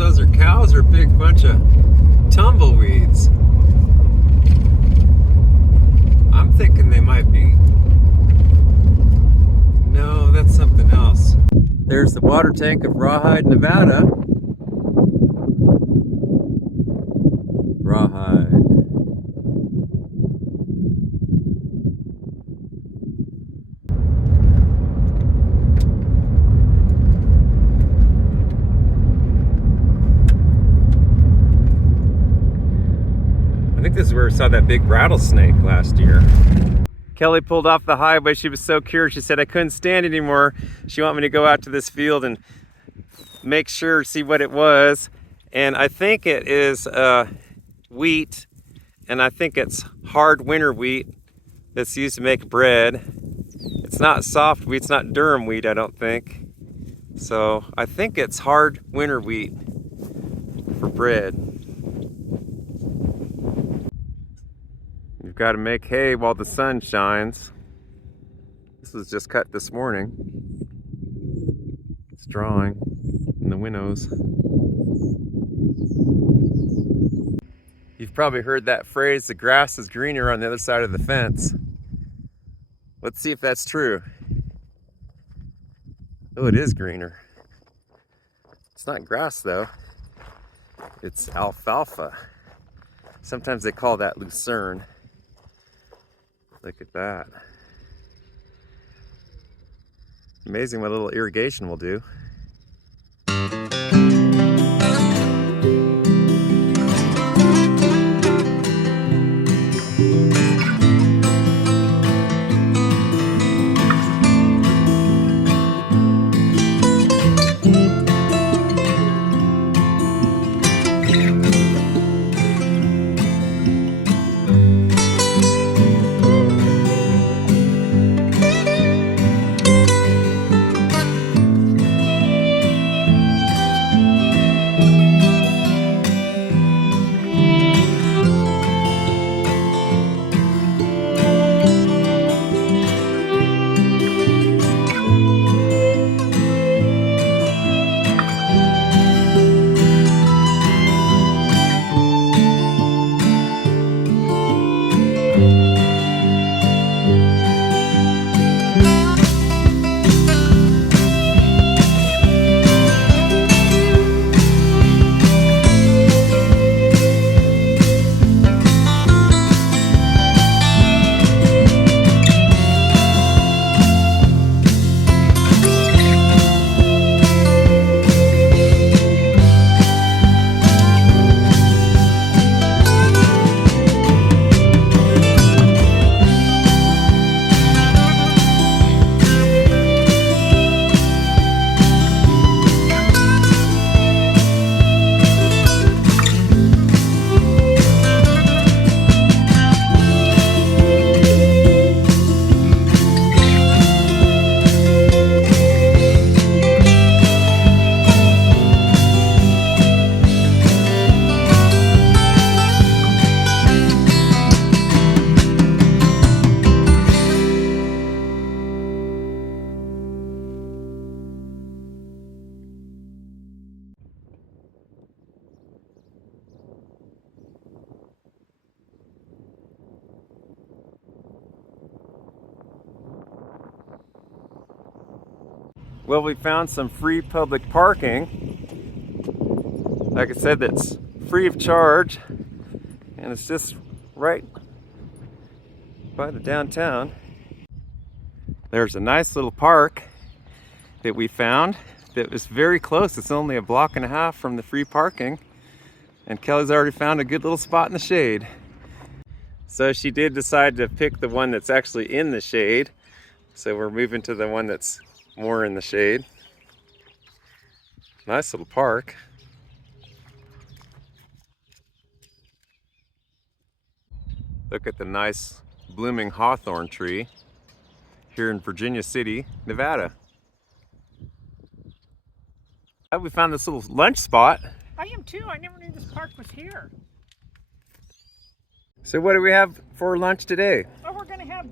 those are cows or a big bunch of tumbleweeds? I'm thinking they might be. No, that's something else. There's the water tank of Rawhide, Nevada. Rawhide. I think this is where we saw that big rattlesnake last year. Kelly pulled off the highway. She was so curious. She said, I couldn't stand it anymore. She wanted me to go out to this field and make sure, see what it was. And I think it is wheat, and I think it's hard winter wheat that's used to make bread. It's not soft wheat, it's not Durham wheat, I don't think. So I think it's hard winter wheat for bread. You've got to make hay while the sun shines. This was just cut this morning. It's drawing in the windows. You've probably heard that phrase, the grass is greener on the other side of the fence. Let's see if that's true. Oh, it is greener. It's not grass though. It's alfalfa. Sometimes they call that lucerne. Look at that. Amazing what a little irrigation will do. Well, we found some free public parking. Like I said, that's free of charge, and it's just right by the downtown. There's a nice little park that we found that was very close. It's only a block and a half from the free parking, and Kelly's already found a good little spot in the shade. So she did decide to pick the one that's actually in the shade. So we're moving to the one that's more in the shade. Nice little park. Look at the nice blooming hawthorn tree here in Virginia City, Nevada. We found this little lunch spot. I am too. I never knew this park was here. So what do we have for lunch today? Oh, we're going to have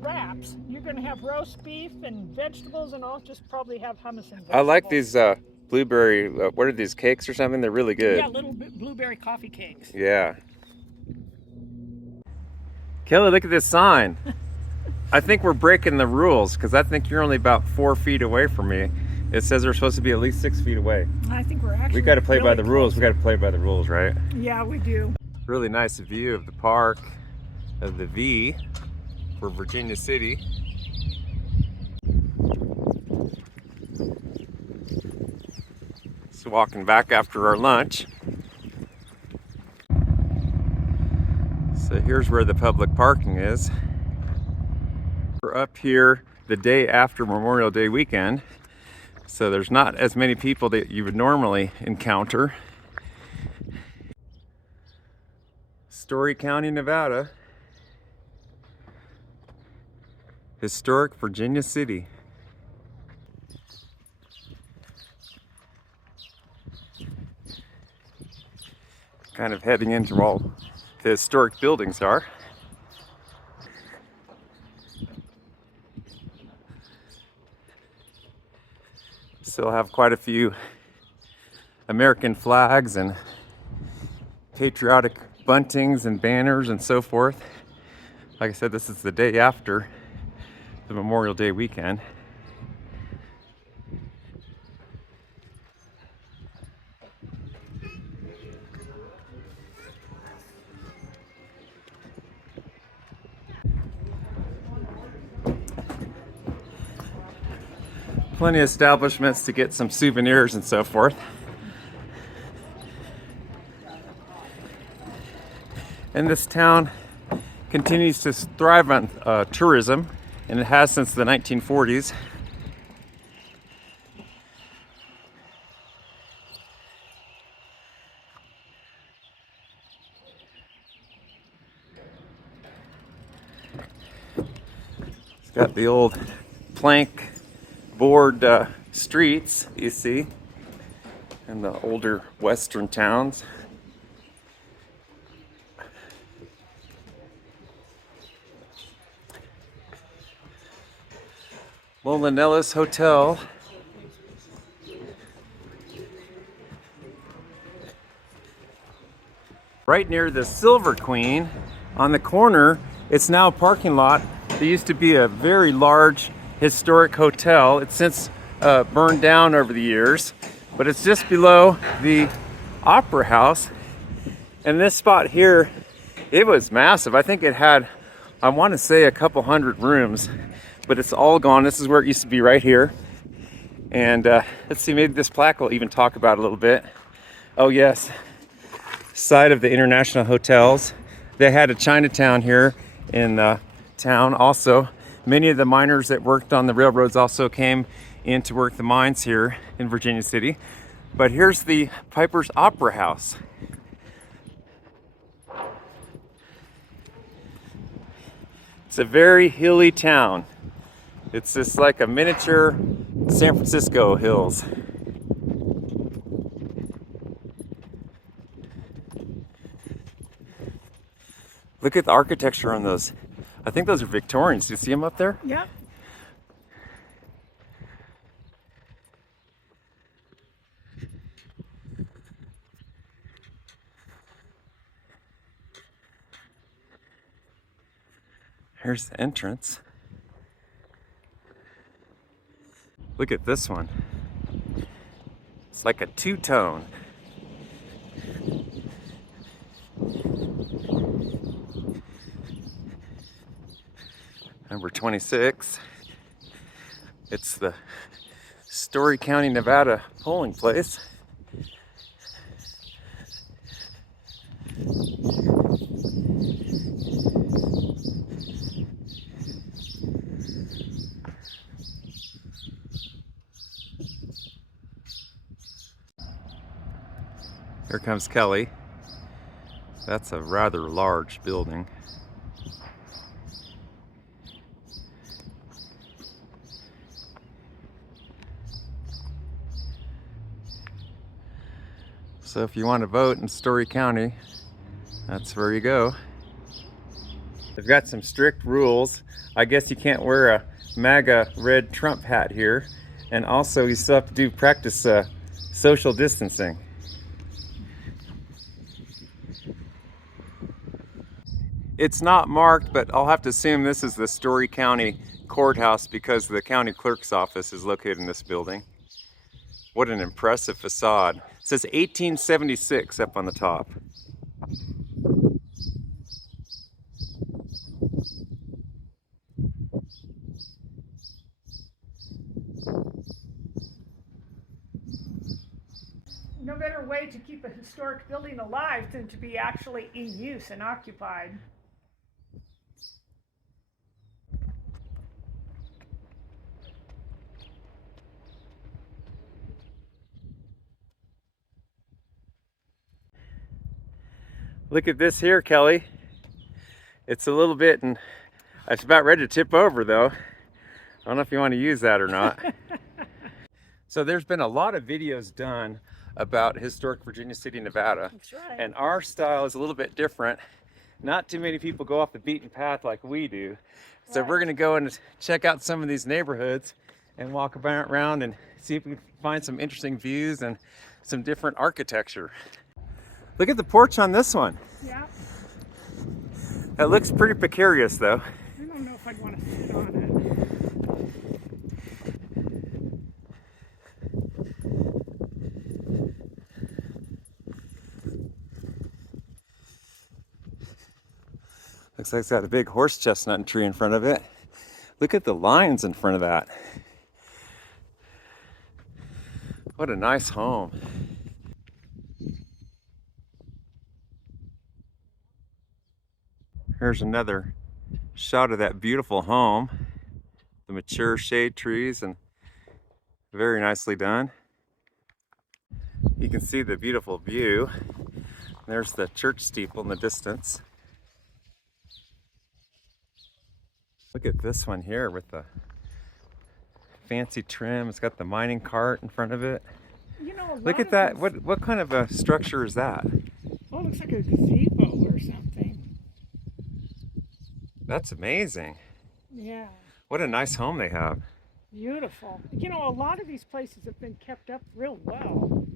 wraps. You're going to have roast beef and vegetables, and I'll just probably have hummus and vegetables. I like these blueberry, what are these, cakes or something? They're really good. Yeah, little blueberry coffee cakes. Yeah. Kelly, look at this sign. I think we're breaking the rules because I think you're only about 4 feet away from me. It says we're supposed to be at least 6 feet away. I think we're actually We got to play by really the rules. close. We got to play by the rules, right? Yeah, we do. Really nice view of the park, of the V for Virginia City. Just walking back after our lunch. So here's where the public parking is. We're up here the day after Memorial Day weekend, so there's not as many people that you would normally encounter. Storey County, Nevada. Historic Virginia City. Kind of heading into where all the historic buildings are. Still have quite a few American flags and patriotic buntings and banners and so forth. Like I said, this is the day after the Memorial Day weekend. Plenty of establishments to get some souvenirs and so forth. And this town continues to thrive on tourism, and it has since the 1940s. It's got the old plank board streets you see in the older western towns. Ellis Hotel. Right near the Silver Queen on the corner, it's now a parking lot. There used to be a very large historic hotel. It's since burned down over the years, but it's just below the Opera House. And this spot here, it was massive. I think it had, I want to say, a couple hundred rooms, but it's all gone. This is where it used to be, right here. And let's see, maybe this plaque will even talk about it a little bit. Oh yes, site of the International Hotels. They had a Chinatown here in town also. Many of the miners that worked on the railroads also came in to work the mines here in Virginia City. But here's the Piper's Opera House. It's a very hilly town. It's just like a miniature San Francisco hills. Look at the architecture on those. I think those are Victorians. Do you see them up there? Yep. Here's the entrance. Look at this one. It's like a two-tone. Number 26. It's the Storey County, Nevada polling place. Here comes Kelly. That's a rather large building. So if you want to vote in Storey County, that's where you go. They've got some strict rules. I guess you can't wear a MAGA red Trump hat here. And also you still have to do practice social distancing. It's not marked, but I'll have to assume this is the Storey County courthouse because the county clerk's office is located in this building. What an impressive facade. It says 1876 up on the top. No better way to keep a historic building alive than to be actually in use and occupied. Look at this here, Kelly. It's a little bit, and it's about ready to tip over though. I don't know if you want to use that or not. So there's been a lot of videos done about historic Virginia City, Nevada. That's right. And our style is a little bit different. Not too many people go off the beaten path like we do. So Right. we're gonna go and check out some of these neighborhoods and walk around and see if we can find some interesting views and some different architecture. Look at the porch on this one. Yeah. It looks pretty precarious though. I don't know if I'd want to sit on it. Looks like it's got a big horse chestnut tree in front of it. Look at the lines in front of that. What a nice home. Here's another shot of that beautiful home. The mature shade trees, and very nicely done. You can see the beautiful view. There's the church steeple in the distance. Look at this one here with the fancy trim. It's got the mining cart in front of it. You know, Look at that. What kind of a structure is that? Oh, it looks like a gazebo or something. That's amazing. Yeah. What a nice home they have. Beautiful. You know, a lot of these places have been kept up real well.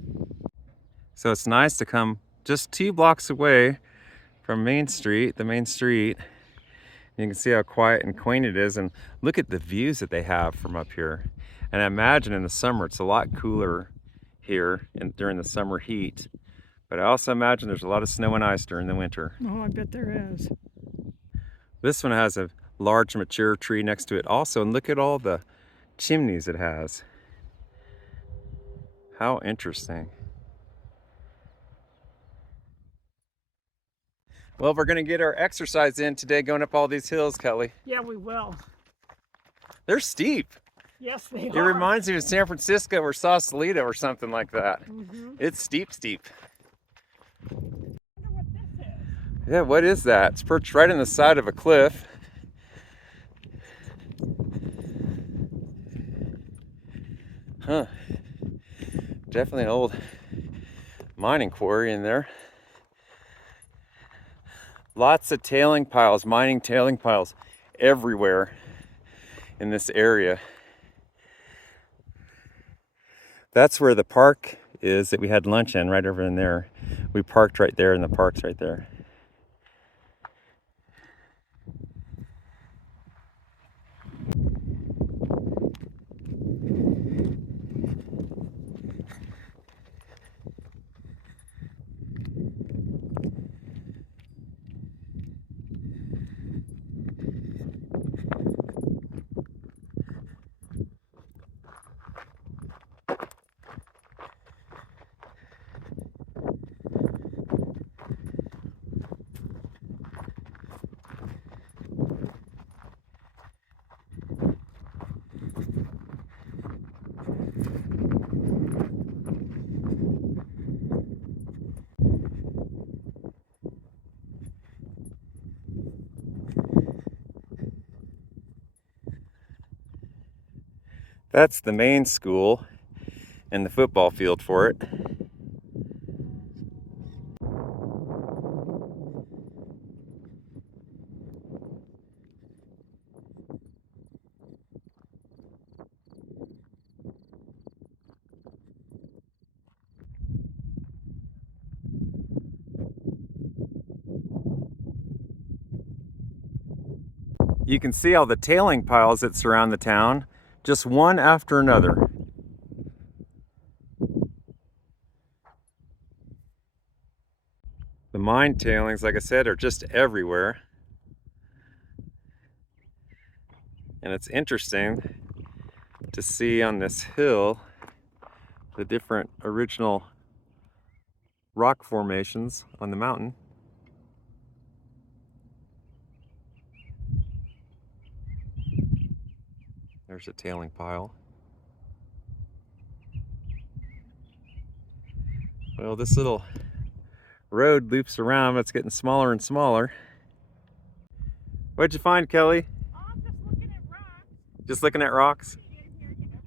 So it's nice to come just 2 blocks away from Main Street, the main street. You can see how quiet and quaint it is, and look at the views that they have from up here. And I imagine in the summer it's a lot cooler here during the summer heat. But I also imagine there's a lot of snow and ice during the winter. Oh, I bet there is. This one has a large mature tree next to it also, and look at all the chimneys it has. How interesting. Well, we're gonna get our exercise in today going up all these hills, Kelly. Yeah, we will. They're steep. Yes, they It are. reminds me of San Francisco or Sausalito or something like that. Mm-hmm. It's steep, steep. I wonder what this is. Yeah, what is that? It's perched right on the side of a cliff. Huh. Definitely an old mining quarry in there. Lots of tailing piles, mining tailing piles everywhere in this area. That's where the park is that we had lunch in, right over in there. We parked right there, and the park's right there. That's the main school and the football field for it. You can see all the tailing piles that surround the town, just one after another. The mine tailings, like I said, are just everywhere. And it's interesting to see on this hill the different original rock formations on the mountain. There's a tailing pile. Well, this little road loops around, but it's getting smaller and smaller. What'd you find, Kelly? Oh, I'm just looking at rocks. Just looking at rocks? In here, you never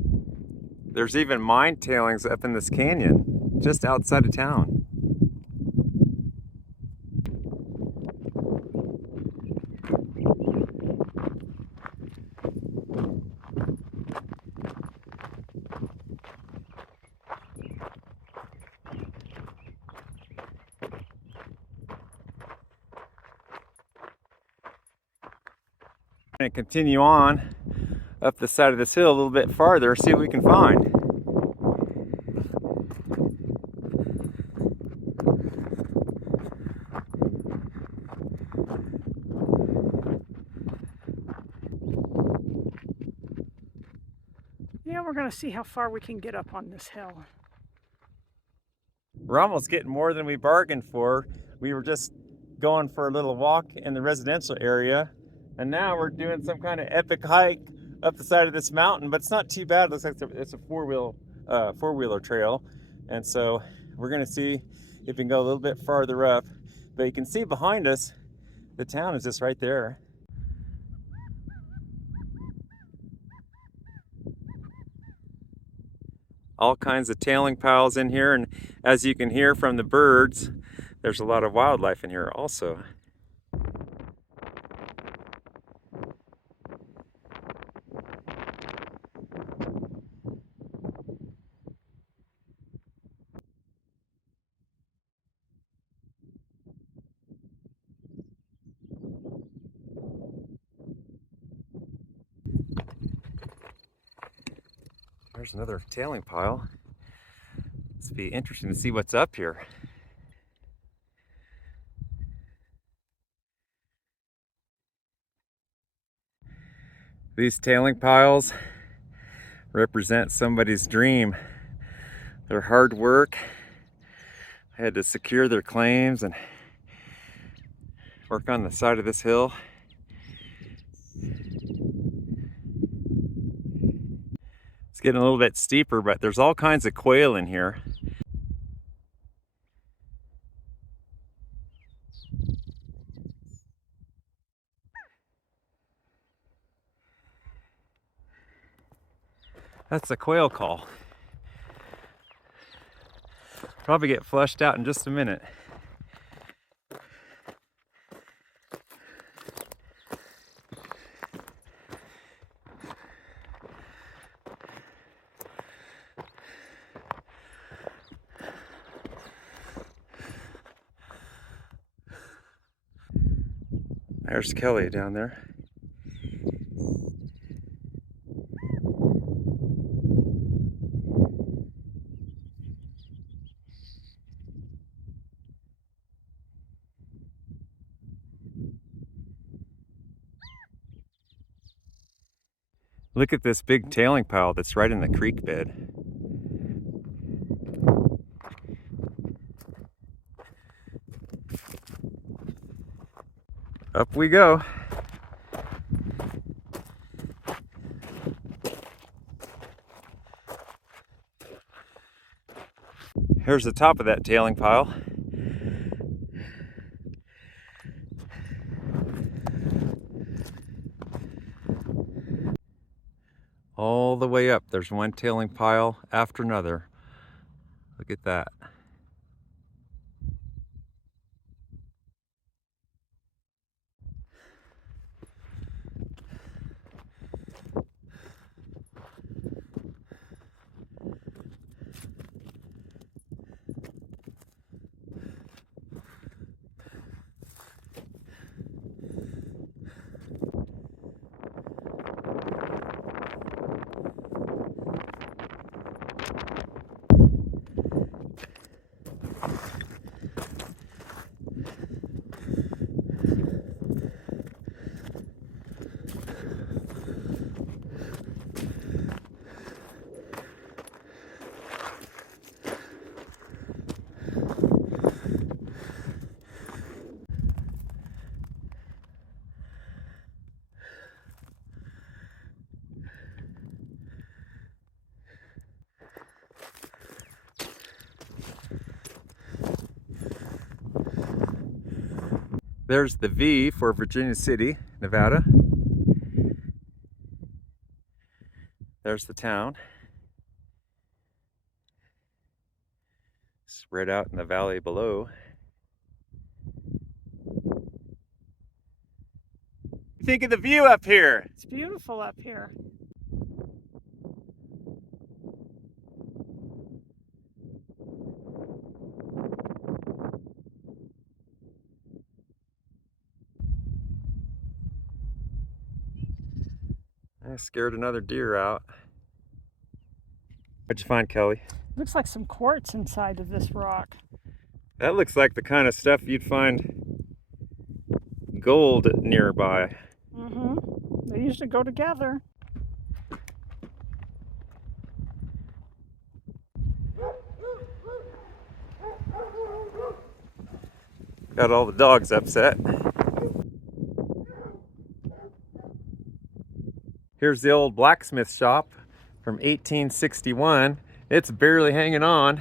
know. There's even mine tailings up in this canyon, just outside of town. And continue on up the side of this hill a little bit farther, see what we can find. Yeah, we're going to see how far we can get up on this hill. We're almost getting more than we bargained for. We were just going for a little walk in the residential area, and now we're doing some kind of epic hike up the side of this mountain, but it's not too bad. It looks like it's a four-wheeler trail, and so we're gonna see if we can go a little bit farther up. But you can see behind us, the town is just right there. All kinds of tailing piles in here, and as you can hear from the birds, there's a lot of wildlife in here also. There's another tailing pile. It's be interesting to see what's up here. These tailing piles represent somebody's dream, their hard work. They had to secure their claims and work on the side of this hill. It's getting a little bit steeper, but there's all kinds of quail in here. That's a quail call. Probably get flushed out in just a minute. There's Kelly down there. Look at this big tailing pile that's right in the creek bed. Up we go. Here's the top of that tailing pile. All the way up, there's one tailing pile after another. Look at that. There's the V for Virginia City, Nevada. There's the town. Spread out in the valley below. Think of the view up here. It's beautiful up here. I scared another deer out. What'd you find, Kelly? Looks like some quartz inside of this rock. That looks like the kind of stuff you'd find gold nearby. Mm-hmm. They usually go together. Got all the dogs upset. Here's the old blacksmith shop from 1861. It's barely hanging on.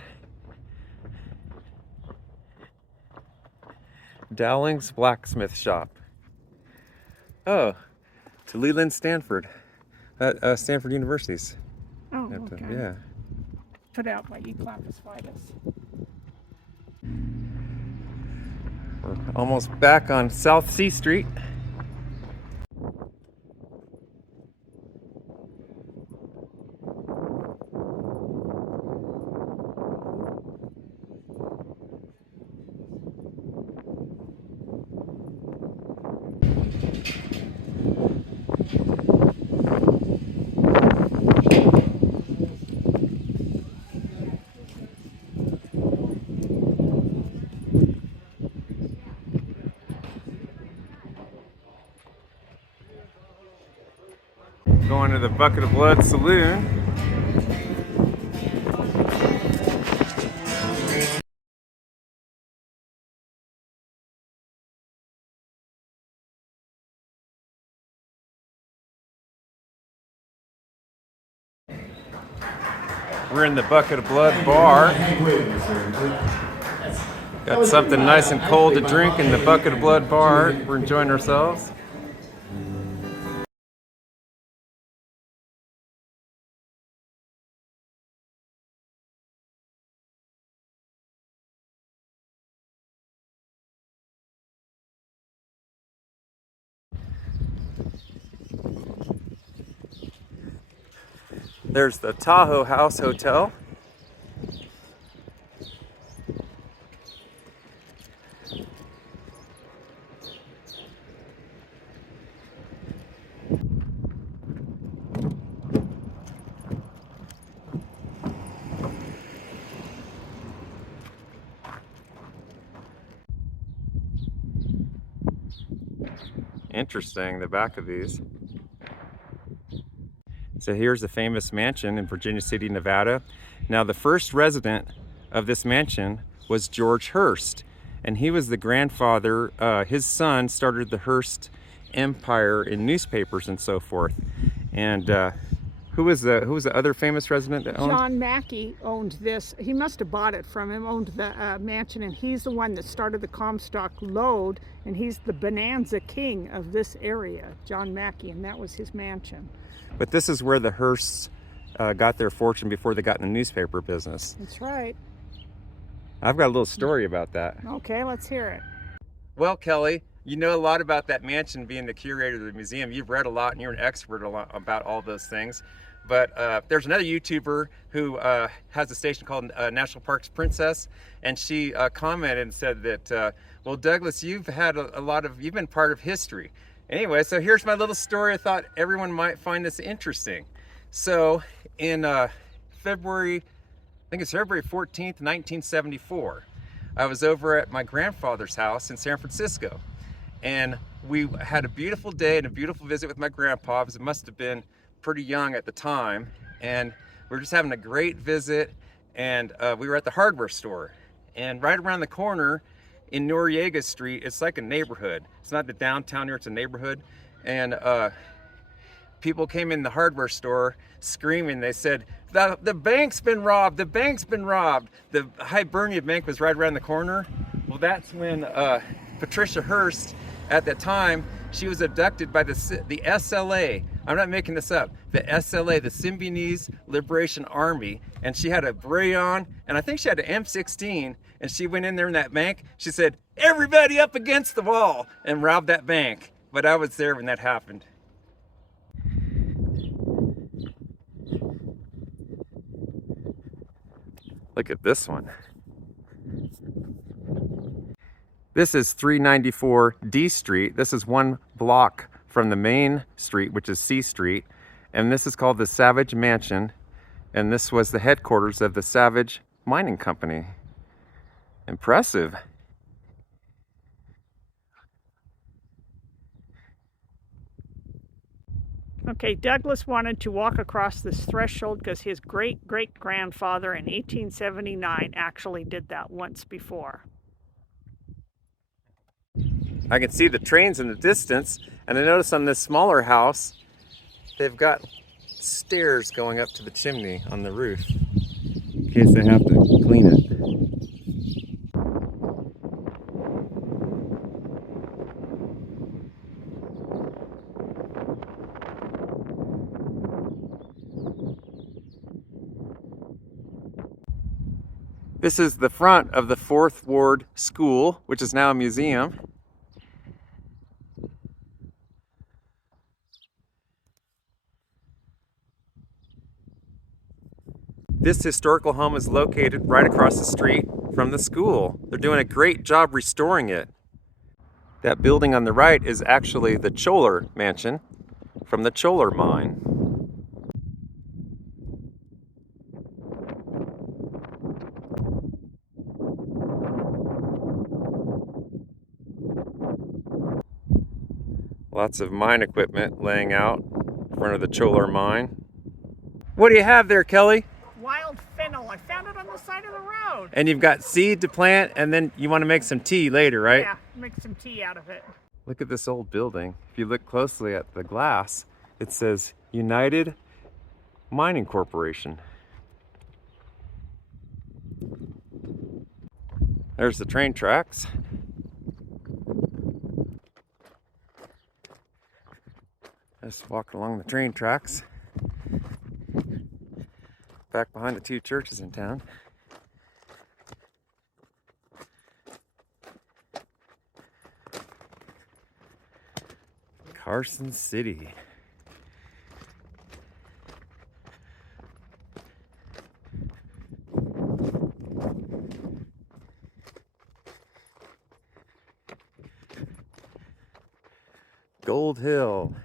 Dowling's Blacksmith Shop. Oh, to Leland Stanford. Stanford University's. Oh, okay. Yeah. Put out by Eclampus vitus. We're almost back on South C Street. Going to the Bucket of Blood Saloon. We're in the Bucket of Blood bar. Got something nice and cold to drink in the Bucket of Blood bar. We're enjoying ourselves. There's the Tahoe House Hotel. Interesting, the back of these. So here's a famous mansion in Virginia City, Nevada. Now the first resident of this mansion was George Hearst, and he was the grandfather. His son started the Hearst empire in newspapers and so forth. And who was the other famous resident that owned? John Mackey owned this. He must have bought it from him, owned the mansion, and he's the one that started the Comstock Lode, and he's the bonanza king of this area, John Mackey, and that was his mansion. But this is where the Hearsts got their fortune before they got in the newspaper business. That's right. I've got a little story about that. Okay, let's hear it. Well, Kelly, you know a lot about that mansion, being the curator of the museum. You've read a lot and you're an expert about all those things. But there's another YouTuber who has a station called National Parks Princess, and she commented and said that, well, Douglas, you've been part of history. Anyway, so here's my little story. I thought everyone might find this interesting. So in February 14th, 1974, I was over at my grandfather's house in San Francisco. And we had a beautiful day and a beautiful visit with my grandpa, because it must have been pretty young at the time. And we were just having a great visit. And we were at the hardware store. And right around the corner in Noriega Street, it's like a neighborhood. It's not the downtown here, it's a neighborhood. And people came in the hardware store screaming. They said, the bank's been robbed, the bank's been robbed. The Hibernia Bank was right around the corner. Well, that's when Patricia Hearst, at that time, she was abducted by the SLA. I'm not making this up. The SLA, the Symbionese Liberation Army, and she had a beret on, and I think she had an M16, and she went in there in that bank. She said, "Everybody up against the wall," and robbed that bank. But I was there when that happened. Look at this one. This is 394 D Street. This is one block from the main street, which is C Street. And this is called the Savage Mansion. And this was the headquarters of the Savage Mining Company. Impressive. Okay, Douglas wanted to walk across this threshold because his great-great-grandfather in 1879 actually did that once before. I can see the trains in the distance, and I notice on this smaller house, they've got stairs going up to the chimney on the roof, in case they have to clean it. This is the front of the 4th Ward School, which is now a museum. This historical home is located right across the street from the school. They're doing a great job restoring it. That building on the right is actually the Choler Mansion from the Choler mine. Lots of mine equipment laying out in front of the Choler mine. What do you have there, Kelly? Wild fennel. I found it on the side of the road. And you've got seed to plant, and then you want to make some tea later, right? Yeah, make some tea out of it. Look at this old building. If you look closely at the glass, it says United Mining Corporation. There's the train tracks. Just walking along the train tracks. Back behind the 2 churches in town. Carson City. Gold Hill.